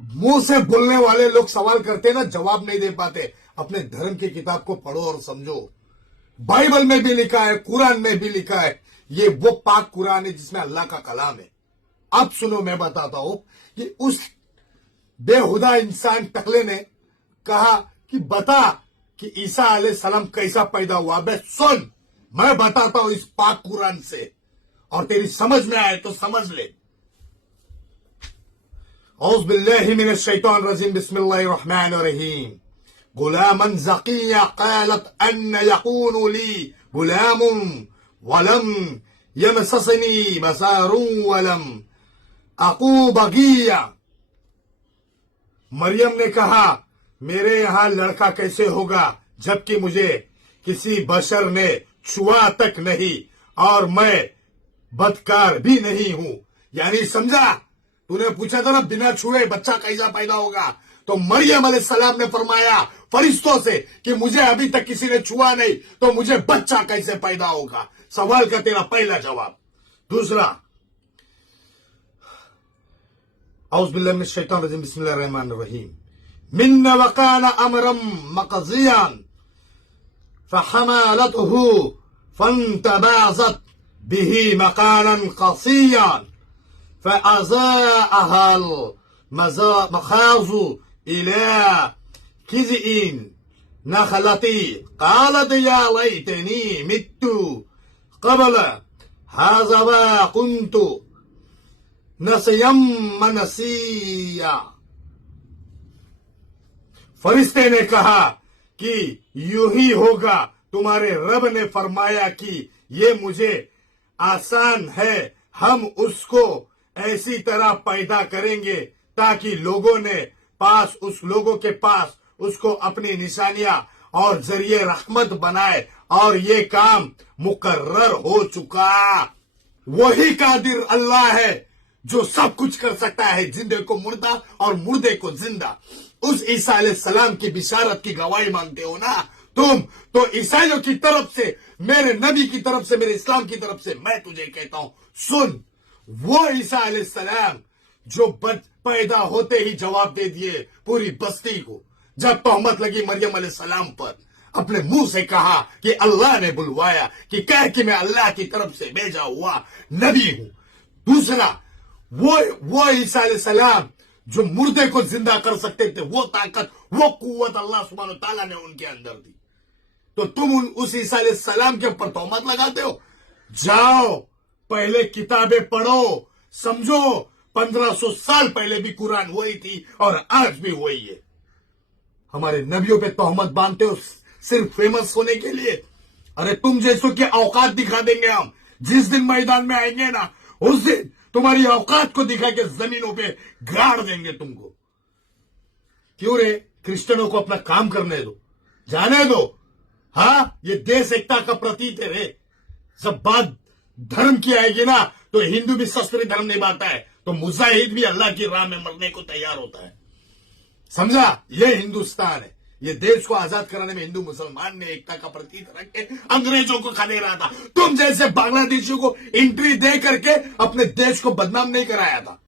मुंह से बोलने वाले लोग सवाल करते ना, जवाब नहीं दे पाते। अपने धर्म की किताब को पढ़ो और समझो। बाइबल में भी लिखा है, कुरान में भी लिखा है, ये वो पाक कुरान है जिसमें अल्लाह का कलाम है। अब सुनो, मैं बताता हूं कि उस बेहुदा इंसान टकले ने कहा कि बता कि ईसा अलैहिस्सलाम कैसा पैदा हुआ। बे सुन, मैं बताता हूं इस पाक कुरान से, और तेरी समझ में आए तो समझ ले। औज़ बिल्लाहि मिनश शैतानिर रजीम, बिस्मिल्लाहिर रहमानिर रहीम। गुलामन ज़किया क़ालत अन्न यकूनु ली गुलामुन वलम यमससनी बसारुन वलम अकू बगिया। मरियम ने कहा, मेरे यहां लड़का कैसे होगा जबकि मुझे किसी बशर ने छुआ तक नहीं और मैं बदकार भी नहीं हूं। यानी समझा, तूने पूछा था ना बिना छुए बच्चा कैसा पैदा होगा, तो मरियम अलैहिस्सलाम ने फरमाया फरिश्तों से कि मुझे अभी तक किसी ने छुआ नहीं, तो मुझे बच्चा कैसे पैदा होगा। सवाल का तेरा पहला जवाब। दूसरा, औज़ बिल्लाहि मिनश शैतानिर रजीम, बिस्मिल्लाहिर रहमानिर रहीम। मिन्न वकान अमरम मक़ज़ियान फहमालतहु फंतबाज़त बिही मकानन क़सियान फअज़ाअहा मखाज़ु इला किज़इन नखलती क़ालत या लैतनी मित्तु क़ब्ल हाज़ा व कुन्तु नसियम मनसिया। फरिश्ते ने कहा कि यूं ही होगा, तुम्हारे रब ने फरमाया कि ये मुझे आसान है, हम उसको ऐसी तरह पैदा करेंगे ताकि लोगों के पास उसको अपनी निशानियां और जरिए रहमत बनाए, और ये काम मुकर्रर हो चुका। वही कादिर अल्लाह है जो सब कुछ कर सकता है, जिंदे को मुर्दा और मुर्दे को जिंदा। उस ईसा अलैहिस्सलाम की बिशारत की गवाही मांगते हो ना तुम, तो ईसाइयों की तरफ से, मेरे नबी की तरफ से, मेरे इस्लाम की तरफ से मैं तुझे कहता हूं, सुन, वो ईसा अलैहिस्सलाम जो पैदा होते ही जवाब दे दिए पूरी बस्ती को, जब तोहमत लगी मरियम अलैहिस्सलाम पर, अपने मुंह से कहा कि अल्लाह ने बुलवाया, कि कह कि मैं अल्लाह की तरफ से भेजा हुआ नबी हूं। दूसरा, वो ईसा अलैहिस्सलाम जो मुर्दे को जिंदा कर सकते थे, वो ताकत, वो कुव्वत अल्लाह सुब्हानहू तआला ने उनके अंदर दी, तो तुम उस ईसा अलैहिस्सलाम के ऊपर तोहमत लगाते हो। जाओ पहले किताबें पढ़ो, समझो, 1500 साल पहले भी कुरान वही थी और आज भी वही है। हमारे नबियों पे तोहमत बांधते हो सिर्फ फेमस होने के लिए। अरे तुम जैसों की औकात दिखा देंगे हम, जिस दिन मैदान में आएंगे ना, उस दिन तुम्हारी औकात को दिखा के जमीनों पे गाड़ देंगे तुमको। क्यों रे, क्रिश्चियनों को अपना काम करने दो, जाने दो। हाँ, ये देश एकता का प्रतीक है रे। जब बात धर्म की आएगी ना, तो हिंदू भी शस्त्र धर्म निभाता है, तो मुजाहिद भी अल्लाह की राह में मरने को तैयार होता है। समझा, ये हिंदुस्तान है। ये देश को आजाद कराने में हिंदू मुसलमान ने एकता का प्रतीक रख के अंग्रेजों को खा दे रहा था। तुम जैसे बांग्लादेशियों को एंट्री दे करके अपने देश को बदनाम नहीं कराया था।